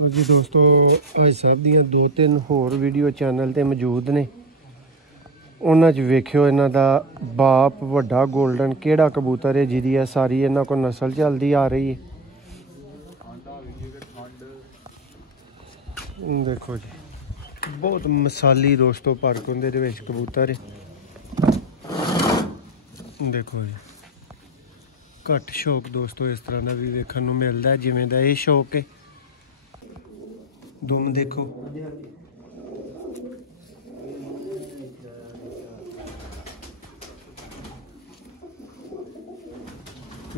तो जी दोस्तों भाई साहब दियाँ दो तीन होर वीडियो चैनल ते मौजूद ने। उन्हां च वेखियो इन्हां दा बाप वड्डा गोल्डन केड़ा कबूतर है जिहदी है सारी इन्हां को नस्ल चलदी आ रही है। देखो जी बहुत मिसाली दोस्तों परख उंदे दे विच कबूतर है। देखो जी घट शौक दोस्तों इस तरह का भी वेखण नूं मिलदा है जिवें दा ये शौक है। दुम देखो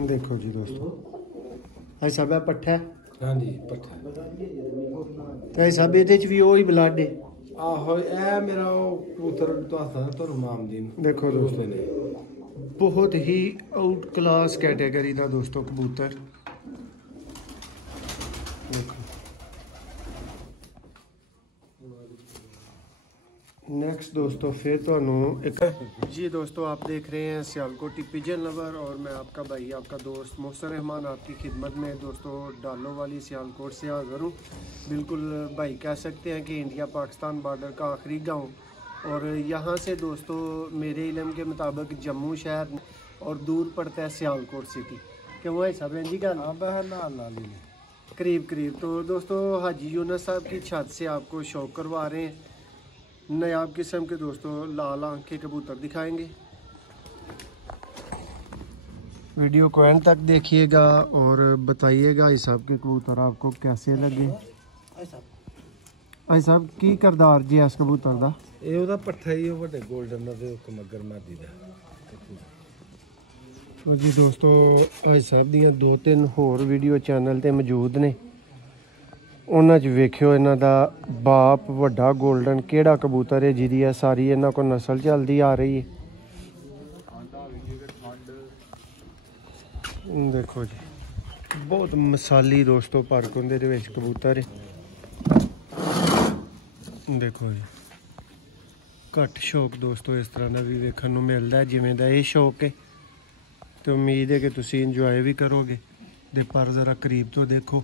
देखो जी दोस्तों भाई साहब पट्ठा है। हाँ जी पट्ठा भाई साहब ये भी वही ब्लड है। आहो ए मेरा कबूतर तो मामदीन देखो दोस्तों बहुत ही आउट क्लास कैटेगरी का दोस्तों कबूतर। देखो नेक्स्ट दोस्तों फिर तो एक जी दोस्तों आप देख रहे हैं सियालकोटी पिजन लवर और मैं आपका भाई आपका दोस्त मोहसिन रहमान आपकी खिदमत में दोस्तों डालो वाली सियालकोट से हाज़िर हूँ। बिल्कुल भाई कह सकते हैं कि इंडिया पाकिस्तान बॉर्डर का आखिरी गांव और यहाँ से दोस्तों मेरे इल्म के मुताबिक जम्मू शहर और दूर पड़ता है सियालकोट सिटी। क्यों भाई साहब जी का करीब करीब। तो दोस्तों हाजी यूनुस साहब की छत से आपको शौक करवा रहे हैं। नायाब किस्म के दोस्तों लाल आंख के कबूतर दिखाएंगे। वीडियो को एंड तक देखिएगा और बताइएगा इस साहब के कबूतर आपको कैसे लगे। भाई साहब की करदार जी इस कबूतर दा ਇਹ ਉਹਦਾ ਪੱਠਾ ਹੀ ਉਹ ਵੱਡੇ 골ਡਨ ਦਾ ਤੇ ਇੱਕ ਮੱਗਰ ਮਾਦੀ ਦਾ। तो जी दोस्तों भाई साहब दियाँ दो तीन होर वीडियो चैनल ते मौजूद ने। उन्हां च वेखियो इन्हां दा बाप वड्डा गोल्डन केड़ा कबूतर है जिहदी है सारी इन्हां को नस्ल चलदी आ रही है। देखो जी बहुत मिसाली दोस्तों परख उंदे दे विच कबूतर है। देखो जी घट शौक दोस्तों इस तरह का भी वेखण नूं मिलदा है जिवें दा ये शौक है। तो उम्मीद है कि तुसीं इंजॉय भी करोगे। दे पर ज़रा करीब तो देखो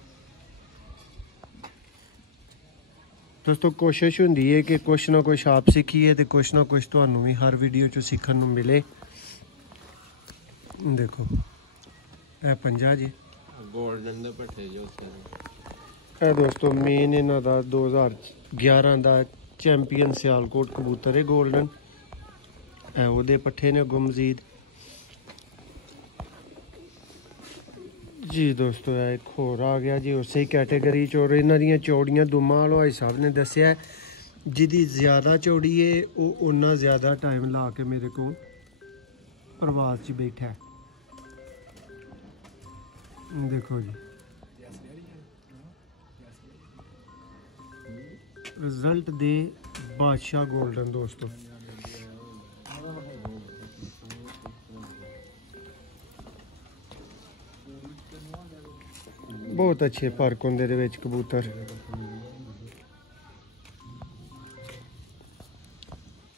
दोस्तों कोशिश होंदी है कि कुछ ना कुछ आप सीखिए तो कुछ ना कुछ तुहानूं भी हर वीडियो चों सीखण नूं मिले। देखो ए पंजा जी 골ਡਨ ਦੇ ਪੱਠੇ ਜੋ ए दोस्तों मेन इन्हां दा 2011 ਦਾ चैंपीयन सियालकोट कबूतर है गोल्डन। ए ओहदे पट्ठे ने अगों मजीद जी दोस्तों एक होर आ गया जी उस ही कैटेगरी च और इन्हां दियां चौड़ियां दुम्मा हलवाई साहब ने दस्सिया जिहदी ज़्यादा चौड़ी है वो उन्ना ज़्यादा टाइम ला के मेरे को प्रवास च बैठा है। देखो जी रिजल्ट दे बादशाह गोल्डन दोस्तों। बहुत अच्छे परख उंदे दे विच कबूतर।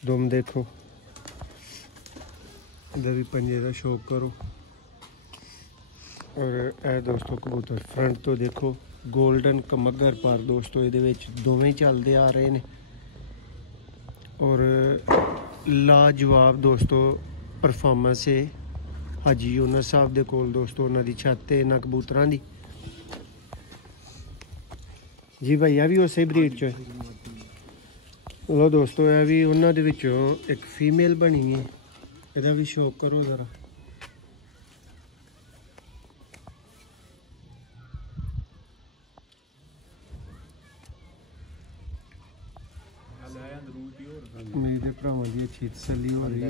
दुम देखो इधर भी पंजे का शौक करो और ए दोस्तों कबूतर फ्रंट तो देखो गोल्डन कमगर पर दोस्तों ये दोवें चलते आ रहे हैं और लाजवाब दोस्तों परफॉर्मेंस है हाजी यूनुस साहब दे कोल दोस्तों उन्होंने छत है इन्होंने कबूतरों की जी भैया भी उस ब्रीड च लो दोस्तों यह भी उन्होंने एक फीमेल बनी है। यदा भी शौक करो ज़रा मेरे भरावां दी अच्छी तसल्ली हो रही है।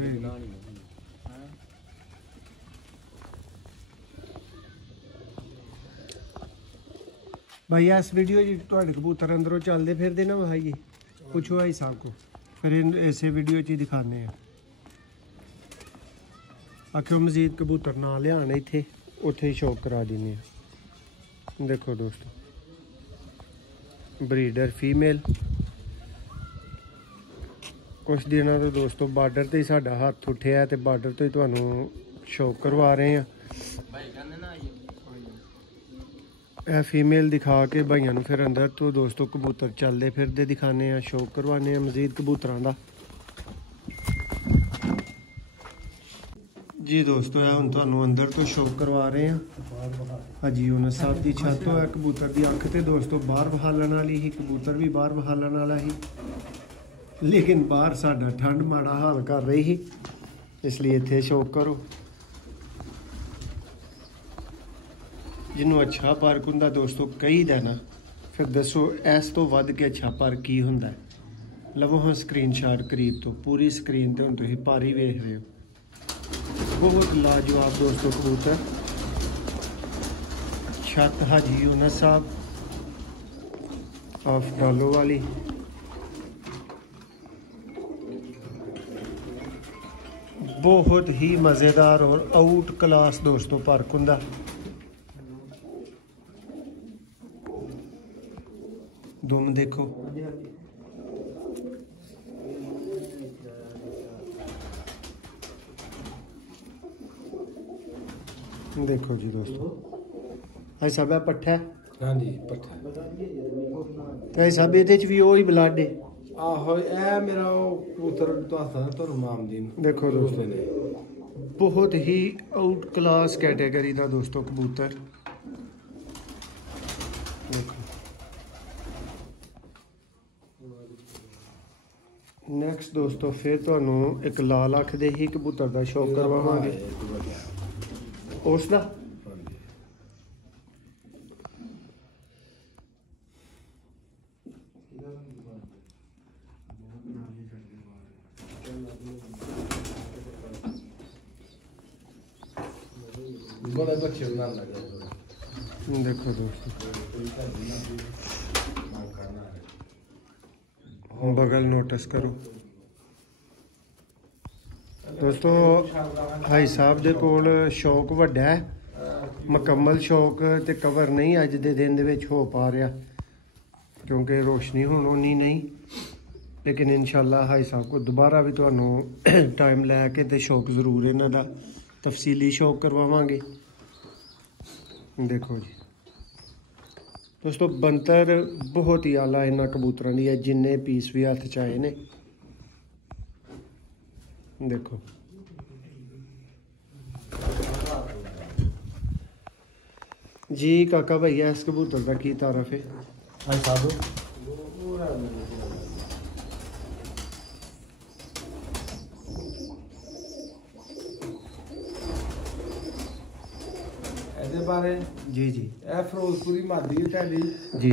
भाई इस वीडियो जी कबूतर अंदरों चलते फिरते ना भाई पूछो भाई साहब को फिर इसे वीडियो च दिखाने हैं। आखियो मजीद कबूतर ना लिया इतने उत्थे ही शौक करा देने। देखो दोस्तों ब्रीडर फीमेल कुछ दिनों तो दोस्तों बार्डर से ही साडा हाथ उठिया तो बार्डर तो ही तुहानूं शौक करवा रहे हैं। ਇਹ फीमेल दिखा के भाइयों ਨੂੰ फिर अंदर तो दोस्तों कबूतर चलते फिरते दिखाने हैं, शौक करवाने हैं मजीद कबूतरों का। जी दोस्तों हम तुहानू अंदर तो शौक करवा रहे हैं। हाजी यूनुस साहब की छत तो है कबूतर की अख तो दोस्तों बाहर बहालन वाली ही, कबूतर भी बाहर बहालन वाला ही, लेकिन बाहर साडा ठंड माड़ा हाल कर रही ही, इसलिए इत्थे शौक करो। जिन्हों अच्छा पार्क हुंदा दोस्तों कही दा ना, फिर दसो इस तो वध के अच्छा पार्क की हुंदा है। लवो हाँ स्क्रीन शॉट करीब तो, पूरी स्क्रीन तो हुण तुसीं पारी वेख रहे हो। बहुत लाजवाब दोस्तों कबूतर, छत हाजी यूनुस साहब ऑफ डालो वाली। बहुत ही मज़ेदार और आउट क्लास दोस्तों पार्क हुंदा। दुम देखो, देखो जी दोस्तों, भाई साहब पट्ठा है। हाँ जी पट्ठा भाई साहब ये भी वही ब्लड है। आहो ए मेरा कबूतर तो आता है तो मामदीन। देखो दोस्तों बहुत ही आउट क्लास कैटेगरी का दोस्तों कबूतर। देखो नैक्सट दोस्तों फिर तुहानू एक लाल अख दे ही कबूतर का शौक करवावांगे उसका। बड़े बच्चे बनाने लगे। देखो दोस्तों बगल नोटिस करो दोस्तों, भाई साहब दे कोल शौक वड्डा है, मुकम्मल शौक ते कवर नहीं अज दे दिन दे विच हो पा रहा, क्योंकि रोशनी हुण उन्नी नहीं, लेकिन इंशाल्लाह भाई साहब को दोबारा भी तुहानू टाइम लैके ते शौक जरूर इन्हां दा तफसीली शौक करवावांगे। देखो जी दोस्तों बनतर बहुत ही आला इन्हां कबूतरां दी है, जिन्ने पीस भी हत्थ च आए ने। देखो जी काका भैया इस कबूतर का की तारफ है? हाँ साधु ਇਹਦੇ ਬਾਰੇ जी जी ਇਹ ਫਿਰੋਜ਼ਪੁਰੀ ਮਾਦੀ ਟੈਡੀ जी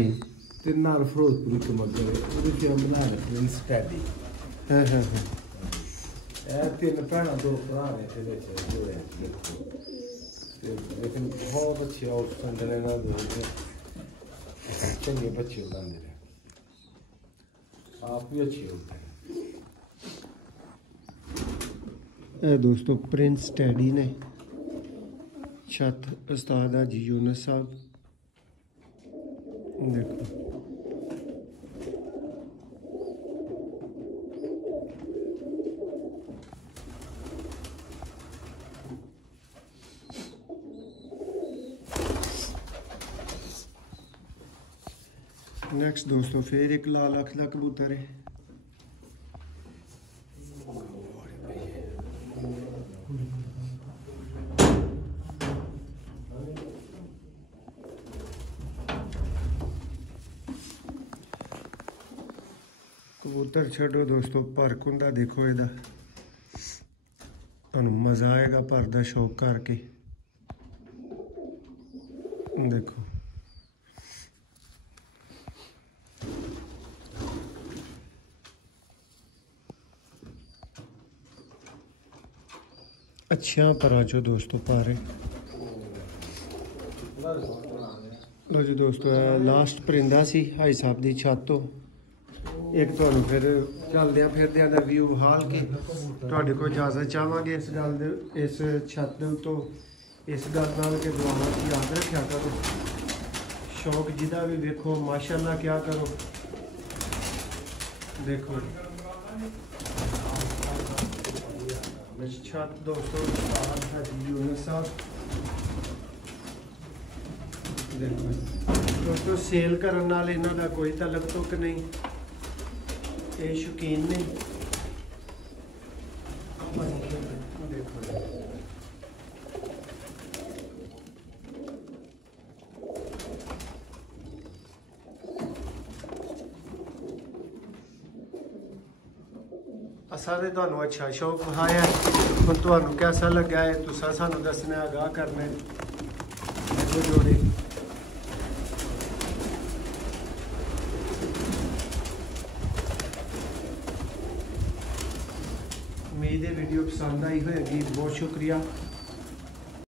ਤੇ ਨਾਲ ਫਿਰੋਜ਼ਪੁਰੀ ਕਮਗਰ ਉਹਦੇ ਚ ਬਣਾ ਲੈ ਪ੍ਰਿੰਸ ਟੈਡੀ। हाँ हाँ हाँ ਇਹ ਤਿੰਨ ਭੈਣਾਂ ਦੋ ਭਰਾ ਨੇ ਇਹਦੇ ਵਿੱਚ ਜੋੜੇ ਦੇਖੋ ਤੇ ਲੇਕਿਨ ਬਹੁਤ ਅੱਛੇ ਆਪਸ਼ਨ ਨੇ ਨਾ ਦੋ ਚੰਗੇ ਬੱਚੇ ਹੁੰਦੇ ਨੇ, ਆਪ ਵੀ ਅੱਛੇ ਹੁੰਦੇ ਨੇ। ਇਹ दोस्तों प्रिंस टैडी ने, छत उस्ताद हाजी यूनुस साहब। देखो नेक्स्ट दोस्तों फिर एक लाल अख का कबूतर है। कबूतर छो दोस्तों पार्क हुंदा, देखो इहदा तुहानू मज़ा आएगा पर दा शौक करके। देखो अच्छा पर आजो दोस्तों पारे। लो जी दोस्तों लास्ट परिंदा सी हाई साहब की छत तो एक तुहानू फिर चलद्या फिरद्या दा व्यू हाल के तुहाडे कोल इजाजत चाहांगे इस गल दे, इस छत दे उत्तों इस गल नाल के दुआवां च याद रखा करो, शौक जिदा भी वेखो माशाअल्लाह क्या करो। देखो छत दोस्तों उस्ताद हाजी यूनुस साहब। देखो दोस्तों सेल करने नाल इन्हां दा कोई तलक तुक नहीं, ये शौकीन ने। देखो असा ते तुहानू अच्छा शौक विखाया, हुण तुहानू कैसा लग्गा है तुसा सानू दसना, आगाह करना है। देखो जोड़े उम्मीद है वीडियो पसंद आई होगी। बहुत शुक्रिया।